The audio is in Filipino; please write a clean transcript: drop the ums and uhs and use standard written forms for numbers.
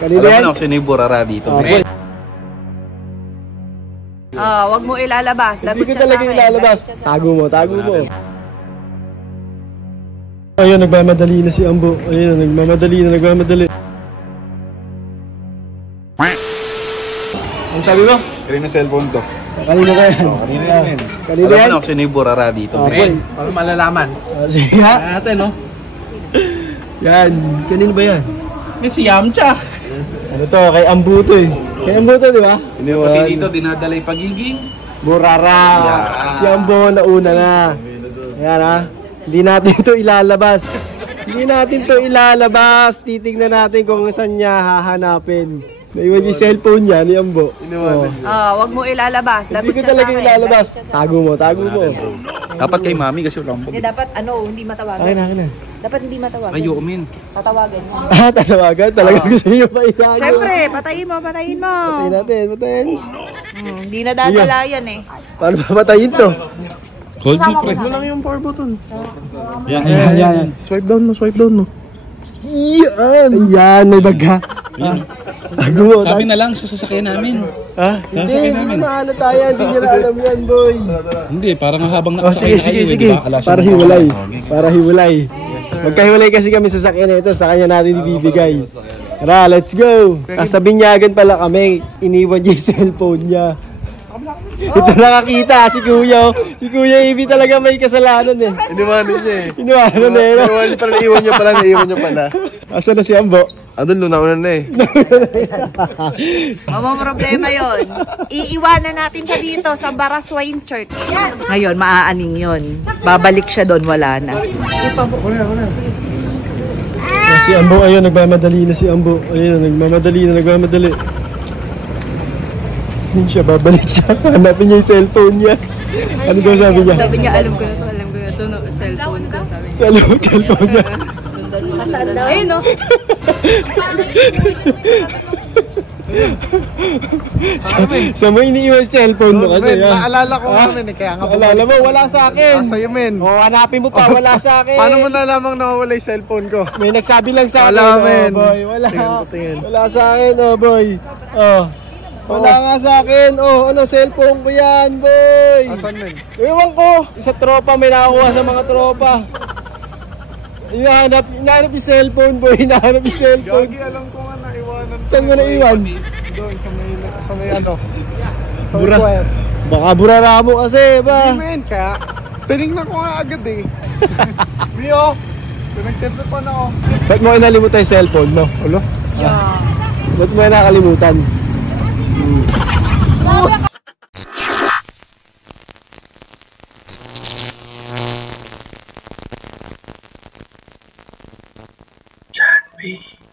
Kanina Alam yan? mo na ako sinibura dito. Okay. Wag mo ilalabas. Hindi ko talaga ilalabas. Tago mo, tago mo. Ayun, nagmamadali na si Ambo. Ayun, nagmamadali. Ang sabi mo? Kanina cellphone to. Kanina ka yan. Kanina yan. Kanina Alam mo yan? na ako sinibura dito. Okay. Para malalaman. Sige nga. Natin, no? Yan. Kanino ba yan? May si Yamcha. Ano to? Kay Ambo to eh. Kay Ambo to, di ba? Pati dito, dinadalay pagiging. Burara. Yeah. Si Ambo nauna na. Ayan ha. Hindi natin to ilalabas. Hindi natin to ilalabas. Titignan natin kung saan niya hahanapin. Naiwan yung cellphone niya ni Ambo. Wag mo ilalabas. Hindi Lagot ko siya sa talaga akin. ilalabas. Tago mo, tago mo. Dapat kay mami kasi walang Hindi, dapat hindi matawagan. Akin na. Dapat hindi matawagan. Ayo, min. Tatawagan mo. Tatawagan? Talaga gusto niyo pa itago? Siyempre, patayin mo. Patayin natin, patayin. Hindi na dadala yan eh. Paano pa patayin to? Hold mo, pre. Mo lang yung power button. Yan. Swipe down mo. Yan! Ayan, may baga. Tago mo. Sabi na lang sa sasakyan namin. Ha? Sasakyan namin. Hindi mahala tayo. Hindi niya na alam yan, boy. Hindi, parang habang Oh, sige. Diba? Para hiwalay. Magkahiwalay kasi kami sa sakyan na ito. Sa kanya natin ibibigay. Tara, let's go. Sa binyagan pala kami. Iniwan niya yung cellphone niya. Ito nakakita si Kuya. Si Kuya Ibi talaga may kasalanan eh. Iniwanan niya eh. Iniwanan eh. Naiwan niya pala. Asan na si Ambo? Andun, lunauna na eh. Problema yon. Iiwanan natin siya dito sa Baraswain Church. Ngayon, maaaning yon. Babalik siya doon, wala na. Si Ambo, ayun, nagmamadali na si Ambo. Ayun, nagmamadali. Hindi siya, babalik siya. Hanapin niya yung cellphone niya. Ano daw sabi niya? Sabi niya, alam ko na to, no, cellphone ko, sabi niya. Cellphone niya. Ayun, no? Sa mo iniiwan yung cellphone mo kasi. Naalala ko namin eh, kaya nga Naalala mo, wala sa akin. sa'yo, men. Hanapin mo pa, wala sa akin. Paano mo nalamang nawawala yung cellphone ko? May nagsabi lang sa akin. Wala, men. Boy, wala. Tingin. Wala sa akin, boy. Wala nga sa akin. Cellphone ko yan, boy. Asan, men? Ewan ko. Sa tropa, may nakakuha sa mga tropa. Hinahanap yung cellphone, boy. Hinahanap yung cellphone. Gagi, alam ko nga naiwanan. Saan mo naiwan? Doon, sa may ano. Sa Bura. require. Baka burara mo kasi, ba? Hindi, men, kaya tinignan ko nga agad eh. Bio, pinagtelephone ako. Ba't mo inalimutan yung cellphone mo? Ulo? Ba't mo nakalimutan?